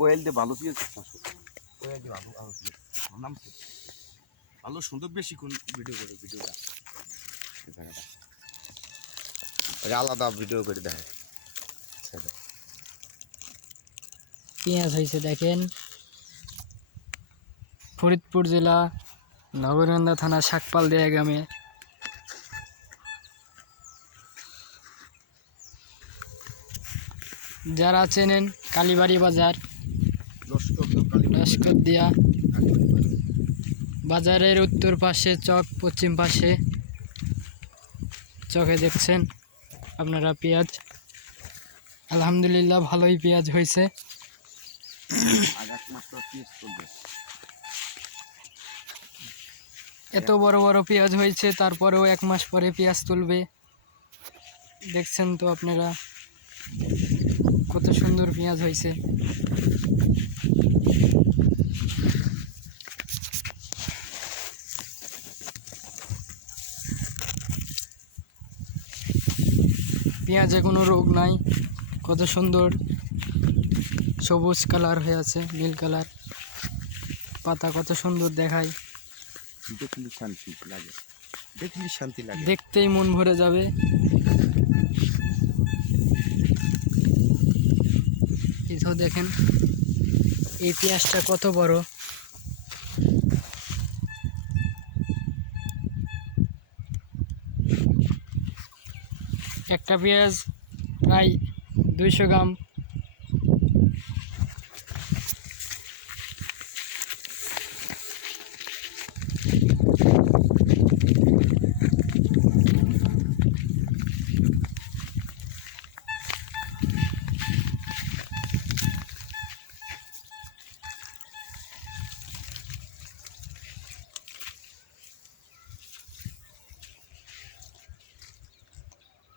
Well দে ভালো piece well দে ভালো ভালো পিস নাম কি? ভালো সুন্দর বেশি কোন ভিডিও করে ভিডিওটা এই জায়গাটা। আলাদা ভিডিও করে দেয় ছেড়ে পেঁয়াজ হয়েছে দেখেন। ফরিদপুর জেলা নগরগন্ধা থানা শাকপাল দেয়া গ্রামে। যারা চেনেন কালীবাড়ি বাজার লস্কর দিয়া বাজারের উত্তর পাশে, চক পশ্চিম পাশে চকে দেখছেন আপনারা পেঁয়াজ। আলহামদুলিল্লাহ ভালোই পেঁয়াজ হয়েছে। এত বড় বড় পেঁয়াজ হয়েছে, তারপরেও এক মাস পরে পেঁয়াজ তুলবে। দেখছেন তো আপনারা। কত সুন্দর পেঁয়াজ হয়েছে। পেঁয়াজে কোনো রোগ নাই কত সুন্দর। সবুজ কালার হয়ে আছে নীল কালার। পাতা কত সুন্দর দেখায়। দেখলি শান্তি লাগে। দেখলি শান্তি লাগে। দেখতেই মন ভরে যাবে। তো দেখেন এই পেঁয়াজটা কত বড়? একটা পেঁয়াজ প্রায় দুইশো গ্রাম।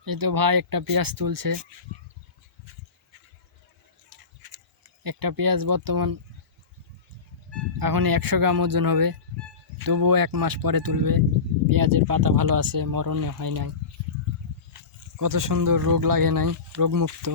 এই তো ভাই একটা পেঁয়াজ তুলছে। একটা পেঁয়াজ বর্তমান এখন একশো গ্রাম ওজন হবে, তবুও এক মাস পরে তুলবে। পেঁয়াজের পাতা ভালো আছে, মরণে হয় নাই। কত সুন্দর রোগ লাগে নাই, রোগমুক্ত।